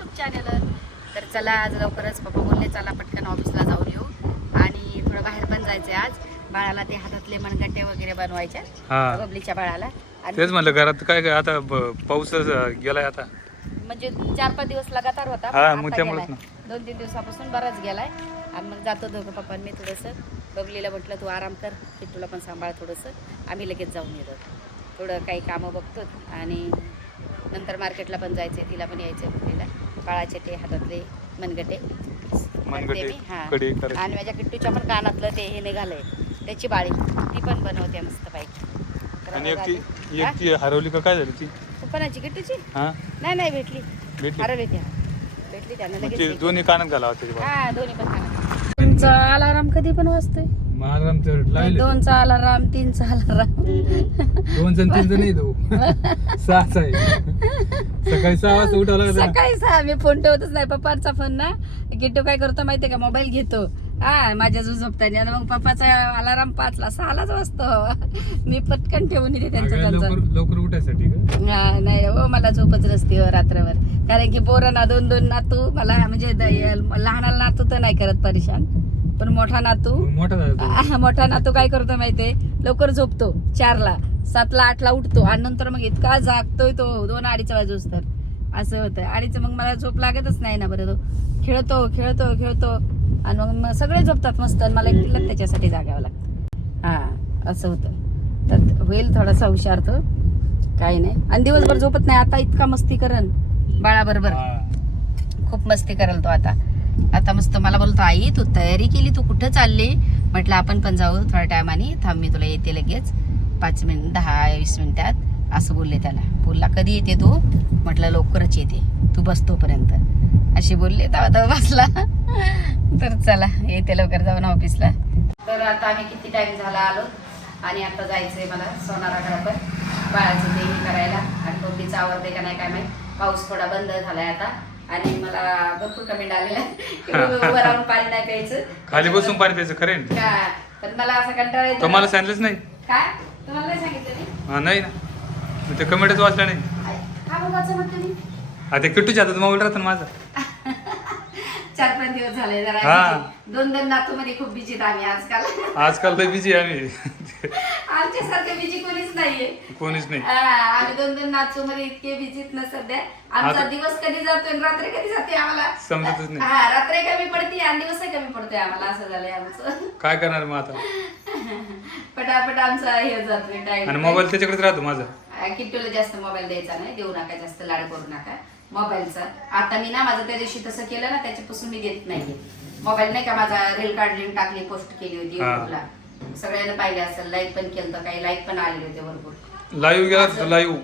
YouTube channel तर चला आज लवकरच पप्पा बोलले चला पटकन ऑफिसला जाऊन येऊ. आणि थोडं बाहेर पण जायचंय आज. बाळाला ते हातातले मनगट्टे वगैरे बनवायचे हा. बबलीच्या बाळाला. आणि तेच म्हणलं घरात काय काय आता ब- पाऊसच गेलाय आता. म्हणजे चार पाच दिवस लगातार होता हा, आता मग त्यामुळेच गेलाय. दोन तीन दिवसापासून बराच गेलाय. आणि मग जातो दोघं पप्पा मी थोडंसं. बबलीला म्हटलं तू आराम कर किट्टूला पण सांभाळ थोडंसं. आम्ही लगेच जाऊन येतो. थोडं काही कामं बघतो आणि नंतर मार्केटला पण जायचंय तिला पण यायचंय बबलीला बाळाचे ते हातातले मनगटे. मनगटे, ते मी, हा. कडी करायची. आणि माझ्या किट्टूच्या पण कानातलं ते हे निघालंय. त्याची बाळी ती पण बनवते मस्त पाहिजे आणि एक ती. एक ती हरवली का? काय झाली ती? कोणाची किट्टूची? हा? नाही नाही भेटली. भेटली? हरवली त्या भेटली त्यांना मग लगेच ते भेटली. दोन्ही कानात घाला होते हा दोन्ही पण कानात. तुमचा अलाराम कधी पण वाजतोय. महाराम तर लावले दोनचा अलाराम तीनचा अलाराम. दोन जण तीन जण येतो सहाच आहे. सकाळी सहा वाजता उठावं लागत सकाळी सहा मी फोन ठेवतच नाही. पप्पांचा फोन ना. किट्टू काय करतो माहितीये का? मोबाईल घेतो. हा माझ्या जो झोपताना आणि मग पप्पाचा अलाराम पाचला. सहालाच वाजतो. मी पटकन ठेवून येते त्यांचं त्यांचं. लवकर उठायसाठी का? हा, नाही हो मला झोपच नसते हो रात्रभर. कारण की पोरांना दोन दोन नातू मला म्हणजे द- लहानाला नातू तर नाही करत परेशान. पण मोठा नातू मग मोठा झाला तो. आ, मोठा नातू काय करतो माहितीये? लवकर झोपतो चारला. सातला आठला उठतो आणि नंतर मग इतका जागतोय तो दोन अडीच वाजूस तर असं होतं. अडीच मग मला झोप लागतच नाही ना बरं तो. खेळतो खेळतो खेळतो. आणि मग सगळे झोपतात मस्त आणि मला एकटीला त्याच्यासाठी जागावं लागतं. हा असं होतं. तर होईल थोडासा हुशार तो. काही नाही. आणि दिवसभर झोपत नाही. आता इतका मस्ती करण. बाळाबरोबर. हा. खूप मस्ती कराल तो आता. आता मस्त मला बोलतो आई तू तयारी केली? तू कुठं चालली? म्हटलं आपण पण जाऊ थोड्या टायमाने. थांब मी तुला येते लगेच. पाच मिनिट दहा वीस मिनिटात असं बोलले त्याला. बोलला कधी येते तू? म्हटलं लवकरच येते. तू बस तोपर्यंत. अशी बोलले तेव्हा तेव्हा बसला. तर चला येते लवकर जाऊन ऑफिसला. तर आता आम्ही किती टाइम झाला आलो? आणि आता जायचंय मला सोनारा घरापर बाळाचं ते करायला. आणि टोपीचं आवडते का नाही काय माहीत. पाऊस थोडा बंद झालाय आता. आणि मला भरपूर कमेंट आलेला राहून पाणी नाही प्यायचं. खाली बसून पाणी प्यायचं खरे का पण मला असं कंटाळा तुम्हाला सांगितलंच नाही. काय? हा नाही ना. ते कमेंटच वाचलं नाही. का बघायचं म्हटलं मी? हा ते किट्टूच्या हातात मोबाईल राहतो माझा. चार पाच दिवस झाले जरा हा. दोन दोन नातू मध्ये खूप आम्ही आजकाल. आजकाल तर बिझी आम्ही. आमच्यासारखे बिजी कोणीच नाहीये. कोणीच नाही. हा, आम्ही दोन दोन नाचू मध्ये इतके बिजीत ना सध्या. आमचा आता- दिवस कधी जातोय आणि रात्र कधी जाते आम्हाला? समजतच नाही. हा रात्र कमी पडते आणि दिवस कमी पडतोय आम्हाला असं झालंय आमचं. काय करणार मग आता? पटापट आमचा हे जातोय आणि टाइम मोबाईल त्याच्याकडेच राहतो माझा. किट्टूला जास्त मोबाईल द्यायचा नाही देऊ नका जास्त लाड करू नका. मोबाईलचा आता मी ना माझं त्या दिवशी तसं केलं ना त्याच्यापासून मी देत नाही मोबाईल नाही का माझा रील काढली आणि टाकली पोस्ट केली होती हा. युट्यूबला सगळ्यांना पाहिले असेल लाईक पण केलं काही लाईक पण आलेले होते भरपूर. लाईव्ह गेला लाईव्ह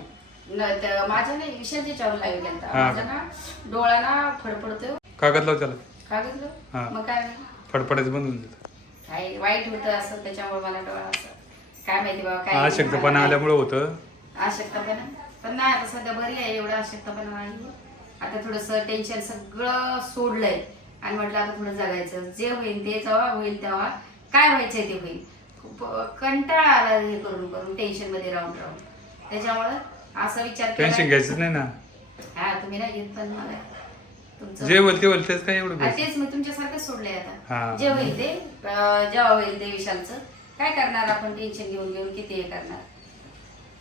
न- माझ्या नाही विषयाच्यावर लाईव्ह केलं हा. माझा ना डोळा ना फडफडतोय. कागद लाव त्याला का घेतलं हा. मग काय फडफडायचं बंद होऊन जातं काय वाईट होतं असं त्याच्यामुळे मला डोळा असं काय माहिती बाबा काय अशक्तपणा आल्यामुळे होतं. अशक्तपणा? पण नाही आता सध्या बरी आहे एवढं अशक्तपणा नाही. आता थोडस टेन्शन सगळं सोडलंय. आणि म्हटलं आता थोडं जगायचं. जे होईल ते जेव्हा होईल तेव्हा काय व्हायचंय ते होईल? खूप कंटाळा आला हे करून करून टेन्शनमध्ये राहून राहून. त्याच्यामुळं असा विचार टेन्शन केला घ्यायचंच नाही ना? हा तुम्ही नाही घेत पण मला. जे होईल ते होईल तेच काय एवढं घ्यायचं तेच मी तुमच्यासारखं सोडलंय आता. हा. जे होईल ते जेव्हा होईल ते विशालचं. काय करणार आपण टेन्शन घेऊन घेऊन किती हे करणार?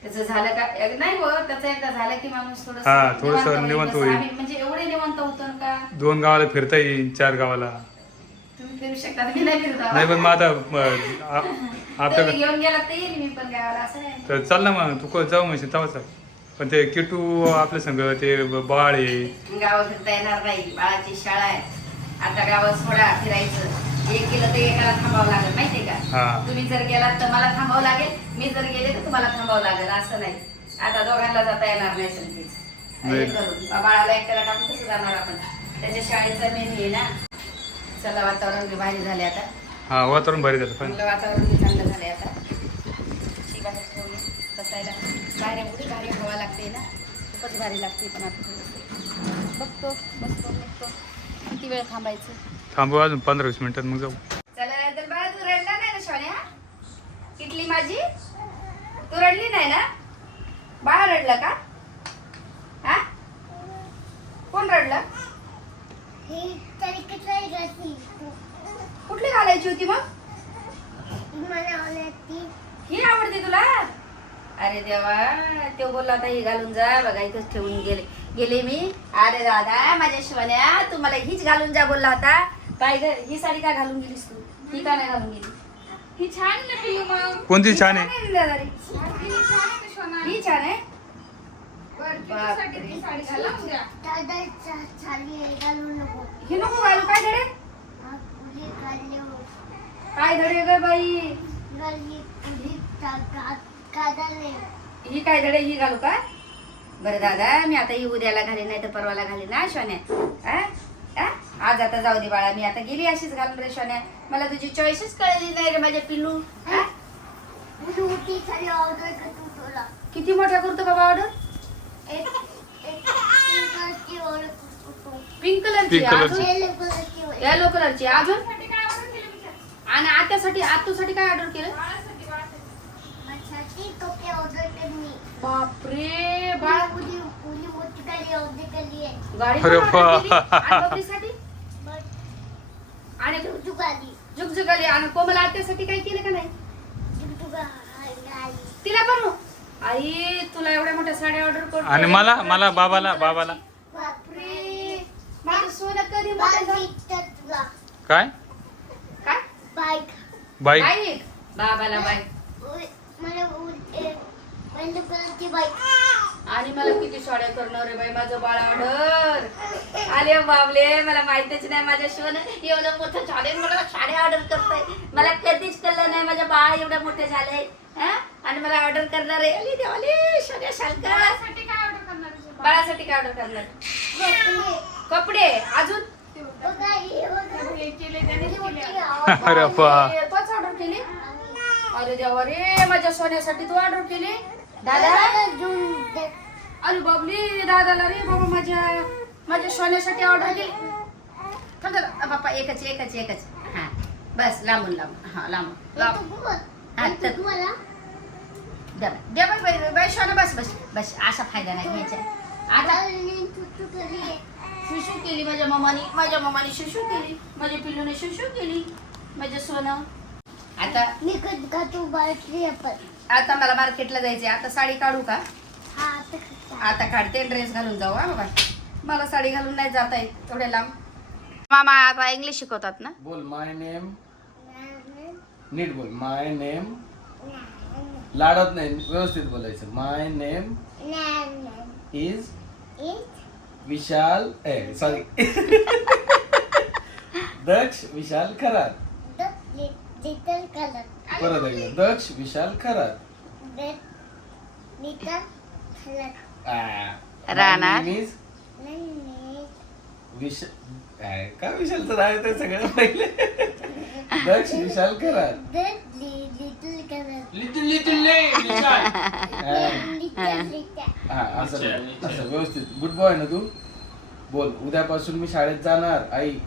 त्याचं झालं का? नाही हो त्याचं एकदा झालं की माणूस थोडं हा, थोडंसं निवांत होईल. म्हणजे एवढे निवांत होतो ना का? दोन गावाला फिरता येईल चार गावाला. फिरू मी नाही फिरता नाही पण मग आता म, आ- तुम्ही आपल्याकडे घेऊन गेला तर येईल मी पण गावाला असं नाही. तर चाल ना मग तू क- जाऊ म्हणशील तेव्हा चाल. पण ते किटू आपल्या संग ते ब- बाळ आहे. गावात फिरता येणार नाही बाळाची शाळा आहे. आता गावात सोडा फिरायचं. एक गेलं तर एकाला थांबावं लागेल माहितीये का? हा. तुम्ही जर गेलात तर मला थांबावं लागेल मी जर गेले तर तुम्हाला थांबावं लागेल असं नाही. आता दोघांना जाता येणार नाही बा- बाळाला एकट्याला टाकून कसं जाणार आपण? त्याच्या शाळेचा मेन आहे ना. चला वातावरण बी भारी झाले आता. हा वातावरण भारी झालं पण. वातावरण बी चांगलं झालंय आता. शी बाहेर ठेवली. बसायला. बाहेर एवढी भारी हवा लागते ना. खूपच भारी लागते पण आता थोडंसं. बघतो बसतो निघतो. किती वेळ थांबायचं? थांबू अजून पंधरा वीस मिनिटात मग जाऊ. चला तर बाळा तू रडला नाही ना शोन्या? किटली माझी? तू रडली नाही ना? बाळा रडलं का? हा? कोण रडलं ही तरी किती घातली तू कुठली घालायची होती मग? ही आवडते तुला? अरे देवा तो बोलला होता ही घालून जा बघा इथंच ठेवून गेले. गेले मी. अरे दादा माझ्या शिवण्या तू मला हीच घालून जा बोलला होता. काय ग ही साडी का घालून गेलीस तू? ही का नाही घालून गेली? ही छान मग. कोणती छान आहे? ही. ही छान आहे? ही नको. ही नको घालू काय धडे? हा, हो. काय धडे ग बाई? ही काय धडे ही घालू का? बरं दादा मी आता ही उद्याला घाले नाही तर परवाला घाले ना शोन्या? आज आता जाऊ दे बाळा मी आता गेली अशीच घालून रे शोन्या मला तुझी चॉईसच कळली नाही रे माझ्या पिल्लू? मोठी किती मोठ्या करतो बाबा ऑर्डर पिंक कलरची Pink ची. अजून येलो कलरची अजून? साठी काय ऑर्डर केली विचार आणि आत्यासाठी आतूसाठी काय ऑर्डर केलं? बापरे बाळ. गाडी ऑर्डर केली आहे गाडी अरे पण order केली? बा. आणि बबलीसाठी आणि आणि कोमल आत्यासाठी काय केलं का नाही? तिला पण आई तुला एवढ्या मोठ्या साड्या ऑर्डर करतो आणि मला मला बाबाला बाबाला. बापरे. माझं सोनं कधी मोठं झालं? तुला. काय? काय? बाईक. बाईक. बाईक? बाबाला बाईक. आणि मला किती साड्या करणार रे बाई माझं बाळ ऑर्डर आले बाबले मला माहितच नाही माझ्या शिवण एवढं मोठं झाले मला साड्या ऑर्डर करताय. मला कधीच कळलं नाही माझ्या बाळ एवढं मोठे झाले हा? आणि मला ऑर्डर करणार आहे. अली देवाली सगळ्या सारखं बाळासाठी काय ऑर्डर करणार आहे? बाळासाठी काय ऑर्डर करणार? कपडे अजून. हे केले त्याने केले. अरे बा बापरे, तोच ऑर्डर केली? अरे देवा रे माझ्या सोन्यासाठी तू ऑर्डर केली? दादा? अरे बाबली दादाला रे बाबा माझ्या माझ्या सोन्यासाठी ऑर्डर केली. थांब जरा. अ, बाप्पा एकच एकच एकच. हा बस लांबून लांबून हा लांबून लांब. हा, तर- द्या बाई, द्या बाई, बाई बाई सोना बस बस बस. असा फायदा नाही घ्यायचा. आता शुशू केली माझ्या मम्मानी माझ्या मम्मानी शुशू केली. माझ्या पिल्लूने शुशू केली. माझं सोनं. आता आता मला मार्केटला जायचंय. आता साडी काढू का? आता काढते ड्रेस घालून जाऊ हा बाबा. मला साडी घालून नाही जाता येत. एवढे लांब. मामा आता इंग्लिश शिकवतात ना? बोल माय नेम नीट बोल माय नेम लाडत नाही व्यवस्थित बोलायचं. My name is Vishal a sorry Daksh Vishal Kharat. Little colour परत एकदा. दक्ष विशाल खरात. लिटल कलर राहणार. इज विश काय का विशालचं नाव आहे ते सगळं पहिले? Daksh Vishal Kharat. Little little Vishal little little हा असं असं व्यवस्थित. गुड बॉय ना तू? बोल उद्यापासून मी शाळेत जाणार आई.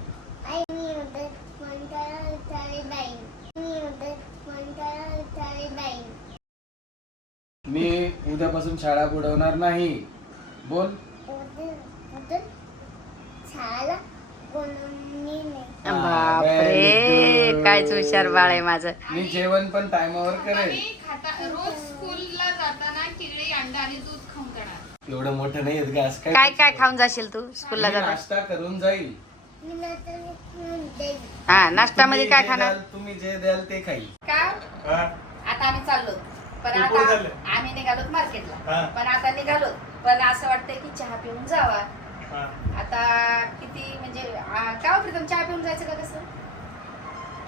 मी उद्यापासून शाळा बुडवणार नाही. बोल. बापरे. कायच हुशार बाळ आहे माझं. मी जेवण पण टायमावर करेल खाता रोज स्कूलला जाताना केळी अंडा आणि दूध खाऊन करणार. एवढं मोठं नाही येत घास काय काय खाऊन जाशील तू? स्कूलला जाता. नाश्ता करून जाईल. हा नाश्त्यामध्ये तुम्ही काय खाणार? तुम्ही जे द्याल ते खाईल. का? आता आम्ही चाललो. पण आता? आम्ही निघालो मार्केटला हा. पण आता निघालो पण असं वाटतंय की चहा पिऊन जावा. आता किती म्हणजे आ, काय हो प्रीतम चहा पिऊन जायचं का कसं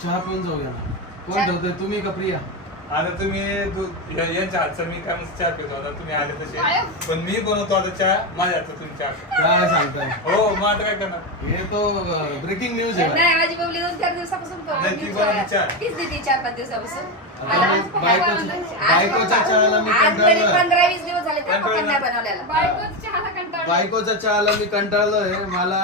चहा पिऊन जाऊया ना. कोण चहा- ठेवतोय तुम्ही का प्रिया? आता तुम्ही दू- या- यांच्या हातचा मी काय म्हणतो चहा पितो. आता तुम्ही आले तसे? पण मी बनवतो आता चहा. माझ्या हातचा तुम्ही चहा. काय सांगताय? हो मग आता काय करणार? हे तो ब्रेकिंग न्यूज आहे. नाही माझी बबली दोन चार दिवसापासून नाही, ती बनवली चहा. तीच देते चार पाच दिवसापासून. आता मला- बायकोच्या बायकोच्या चहाला मी आज तरी कंटाळलोय. पंधरा वीस दिवस झाले त्या कंटाळला. पप्पांनी नाही बनवलेला बायकोच बायकोच्या चहाला मी कंटाळलोय. मला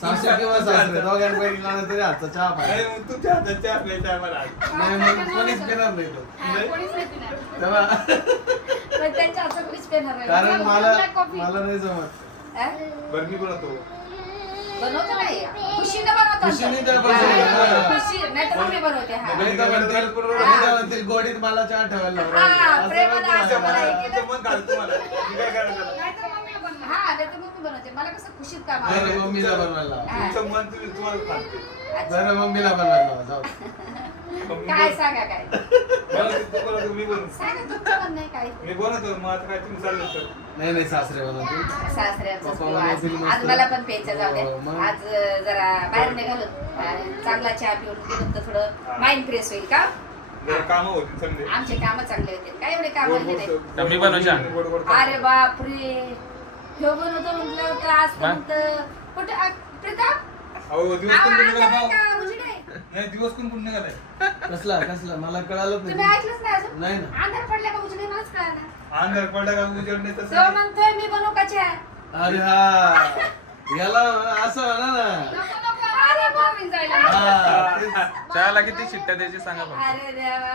सासू किंवा सासरे दोघांपैकी कोणाला तरी हातचा चहा पाहिजे. मग तू चहा प्यायचा आहे मला. नाही मग कोणीच पिणार नाही तो. हा, कोणीच नाही पिणार. तेव्हा कारण मला. मला नाही जमत. हा? बरं मी बनवतो बनवतो नाही खुशीने बनवतो खुशीने आमचं. तर बनवतो. खुशी. नाही तर मम्मी बनवते नाही तर म्हणतील- नाही तर म्हणतील गोडीत मला चहा ठेवायला लावला. हा, असं घालतो मला मी काय करायचं? नाही तर मम्मी बनवते. मला कसं खुशीत काम नाही, नाही, आवडतं. मम्मीला बनवायला लावा. तुमचं मन तुम्ही तुम्हाला घालते बरं मम्मीला बनवायला लावा, जाऊ. मग मी काय सांगा काय? मला ते तू बनवतो, मी बनवतो सांगा तुमचं म्हणणं आहे काय? मी बनवतो मग आता काय तुम्ही चाललं तर. नाही नाही सासरे सासऱ्याचं पप्पा आज मस्त. मला पण प्यायचं जाऊ हो, मग. आज अं, जरा बाहेर निघालो. आणि चांगला चहा पिऊन गेलो तर थोडं माइंड फ्रेश होईल का? जरा कामं होती आमचे काम चांगले होते काय एवढे काम. गोड. अरे बापरे. ह्यो बनवतो म्हटलं तर आज? म्हणतं, कुठं? आ, प्रीता अहो दिवस आवा- कोण आहे का? नाही दिवस कोण कसला कसला? मला कळालंच तुम्ही नाही. ऐकलंच नाही अजून? नाही ना. अंधार पडल्या का उजेड? आहे मलाच कळालं अंधार पडला का उजेड नाही तसं? तो नाही. म्हणतोय मी बनवू का चहा? अरे हा. याला असं म्हणा ना. हा, तेच. चहाला किती शिट्ट्या द्यायची सांगा फक्त. अरे देवा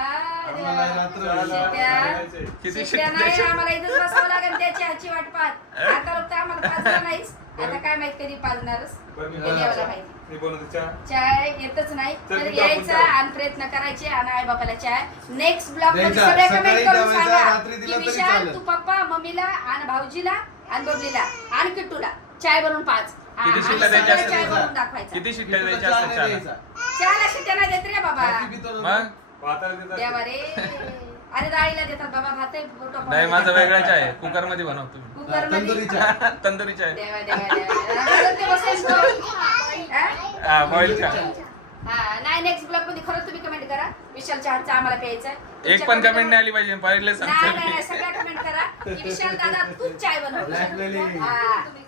आम्हाला देवा. शिट्ट्या. किती शिट्ट्या शिट्ट्या नाही आम्हाला इथंच बसावं लागेल त्याची आजची वाट पाहत आता लोक तर आम्हाला पाजणार नाहीस. आता काय माहीत कधी पाजणारच बरं, मी ते देवाला बनवतो. माहिती. मी बनवतो चहा. चाय येतच नाही. तर यायचा. आणि प्रयत्न करायचे आणि आई बापाला चाय नेक्स्ट ब्लॉगमध्ये द्यायचा. सगळे सकाळी कमेंट करून ठेवायचा, सांगा रात्री की दिला तरी विशाल चालेल. तू पप्पा मम्मीला आणि भाऊजीला आणि बबलीला आणि किट्टूला. चाय बनवून पाच. किती शिट्ट्या द्यायच्या असतात? किती शिट्ट्या द्यायच्या चहा असतात चहाला. चहाला शिट्ट्या नाही देत रे बाबा. मग? देवा रे. अरे डाळीला देतात बाबा भात आहे, मोठा नाही माझा आहे. वेगळा चाय आहे. कुकरमध्ये बनवतो मी. कुकरमध्ये तंदुरी चहा तंदुरी चाय देवा देवा. देवा ते. हा? हा बॉईल चहा हा नाही नेक्स्ट ब्लॉगमध्ये खरंच तुम्ही कमेंट करा. विशाल चहाचा आम्हाला प्यायचा एक पण कमेंट नाही आली पाहिजे पहिले नाही नाही नाही, सांगतो सगळ्या कमेंट करा. की विशाल दादा तूच चाय बनव. हा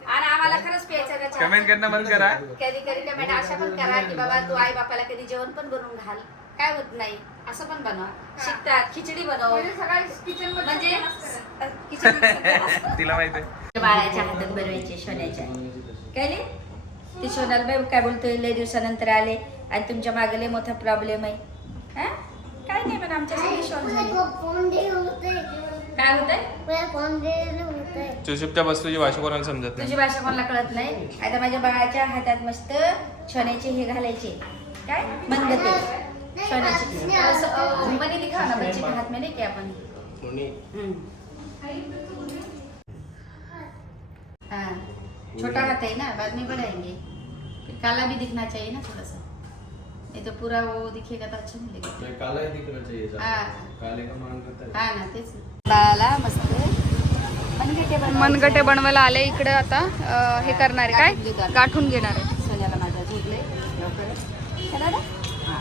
आणि आम्हाला खरंच प्यायचं त्या चहा. कमेंट करणं बंद करा. कधी कधी कमेंट अशा पण करा की बाबा तू आई बापाला कधी जेवण पण बनवून घाल. काय होत नाही. असं पण बनवा. शिकतात. खिचडी बनव. म्हणजे सकाळी किचनमध्ये म्हणजे खिचडी तिला माहिती आहे. बाळाच्या हातात बनवायचे सोन्याच्या. काय रे ते सोनाल बाई काय बोलतोय? लय दिवसानंतर आले. आणि तुमच्या मागे लय मोठा प्रॉब्लेम आहे. हा? काय नाही पण आमच्या सगळी झाली होते काय होतंय? होते चुशुपच्या वस्तूची भाषा कोणाला समजत नाही. तुझी भाषा कोणाला कळत नाही? आता माझ्या बाळाच्या हातात मस्त सोन्याचे हे घालायचे. काय? मनगते सोन्याचे असं, अं, मनी दिखा ना बच्चे के हाथ में नहीं क्या अपन हम्म. हाँ. छोटा हाथ है ना? बाद में बढ़ाएंगे फिर काला भी दिखना चाहिए ना थोड़ा सा नहीं तो पूरा वो दिखेगा तो अच्छा नहीं लगेगा नाही, काला ही दिखना चाहिए. हा. काले का मान करता है. हा ना तेच बाळाला मस्त मनगटे बनवायचे. मनगटे बनवायला आले इकडे आता अं, हे करणार आहे काय? गाठून घेणार. आहे. सोन्याला माझ्या झोपले. लवकर चला ना.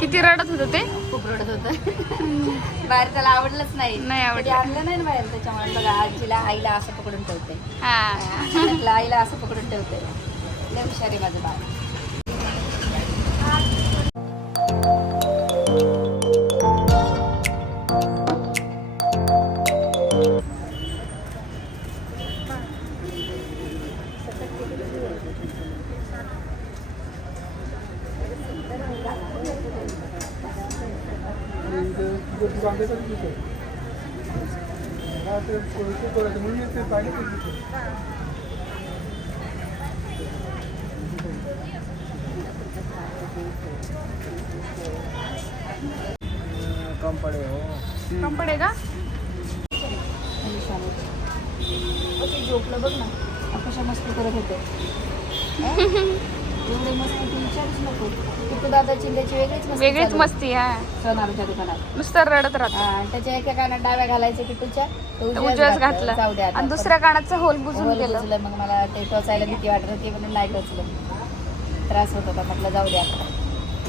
किती रडत होतं ते? खूप रडत होतं. बाहेर त्याला आवडलंच नाही. नाही आवडलं. कधी आणलं नाही ना बाहेर त्याच्यामुळे बघा आजीला आईला असं पकडून ठेवते. हा. आईला असं पकडून ठेवते. लय हुशार आहे माझं बाळ. कंपडे का? कशी झोपलं बघ ना. कशा मस्ती करत होते. हं? एवढे मस्ती विचारूच नको. किट्टू दादा चिंध्याची वेगळीच मस्ती वेगळीच चालू. मस्ती हा सोनारच्या दुकानात नुसतं रडत राहत हा, आणि त्याच्या एका कानात डाव्या घालायचे किट्टूच्या तो उजव्याच घातलं. जाऊ द्या. आणि दुसऱ्या कानाचं होल बुजून गेलं. मग मला ते टोचायला भीती वाटत होती म्हणून नाही टोचलं त्रास होत होता म्हटलं जाऊ द्या आता.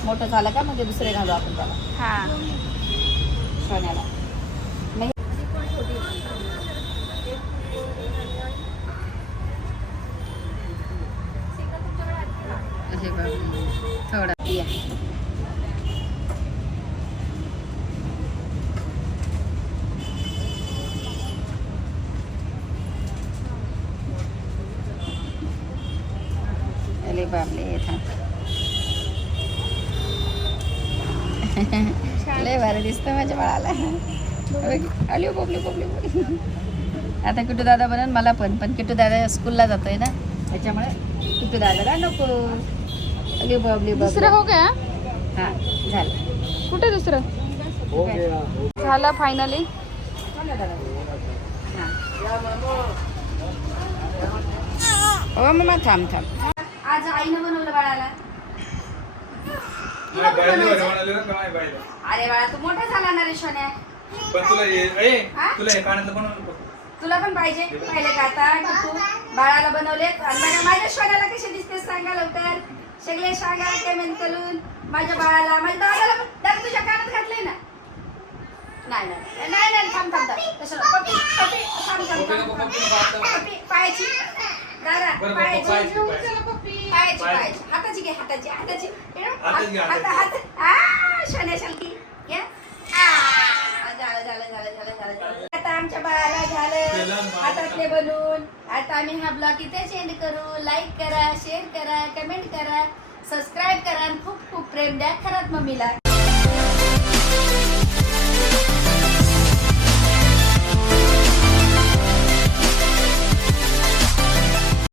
मोठं झालं का मग ते दुसरे घालू आपण त्याला हा सोन्याला मग थोडा या अरे बापले लय भारी दिसतं माझ्या बाळाला. आली हो, बोबली बोबली आता किटू दादा बनन मला पण. पण किटू दादा स्कूलला जातोय ना. त्याच्यामुळे कुठे दादाला नको. अली बाबली दुसरं हो गया? हा झालं. कुठे दुसरं? हो गया. हो झालं फायनली हा. ओ मम्मा थांब थांब. आईनं बनवलं बाळाला तुला पण बनवायचं? अरे बाळा तू मोठा झाला ना रे शोन्या पण तुला हे- ए, हा? तुला हे कानातलं पण पाहिजे पाहिलं का आता की तू बाळाला बनवले आणि माझ्या माझ्या शोन्याला कसे दिसते सांगा लवकर सगळे सांगा कमेंट करून माझ्या बाळाला माझ्या दादाला पण दादा तुझ्या कानात घातलंय ना नाही नाही नाही नाही थांब थांब थांब तसं नको. पप्पी पप्पी थांब थांब पप्पी नको, थांब पप्पी नको आता. पप्पी पायाची दादा बरं, बरं, पायाची पायाची, पायाची पायाची पायाची. हाताची घे हाताची हाताची. हात हात आ घ्या आता आमच्या बाळाला झालं. हातातले बनवून. आता आम्ही हा ब्लॉग इथे सेंड करू. लाईक करा शेअर करा कमेंट करा. सबस्क्राईब करा आणि खूप खूप प्रेम द्या खरात मम्मीला.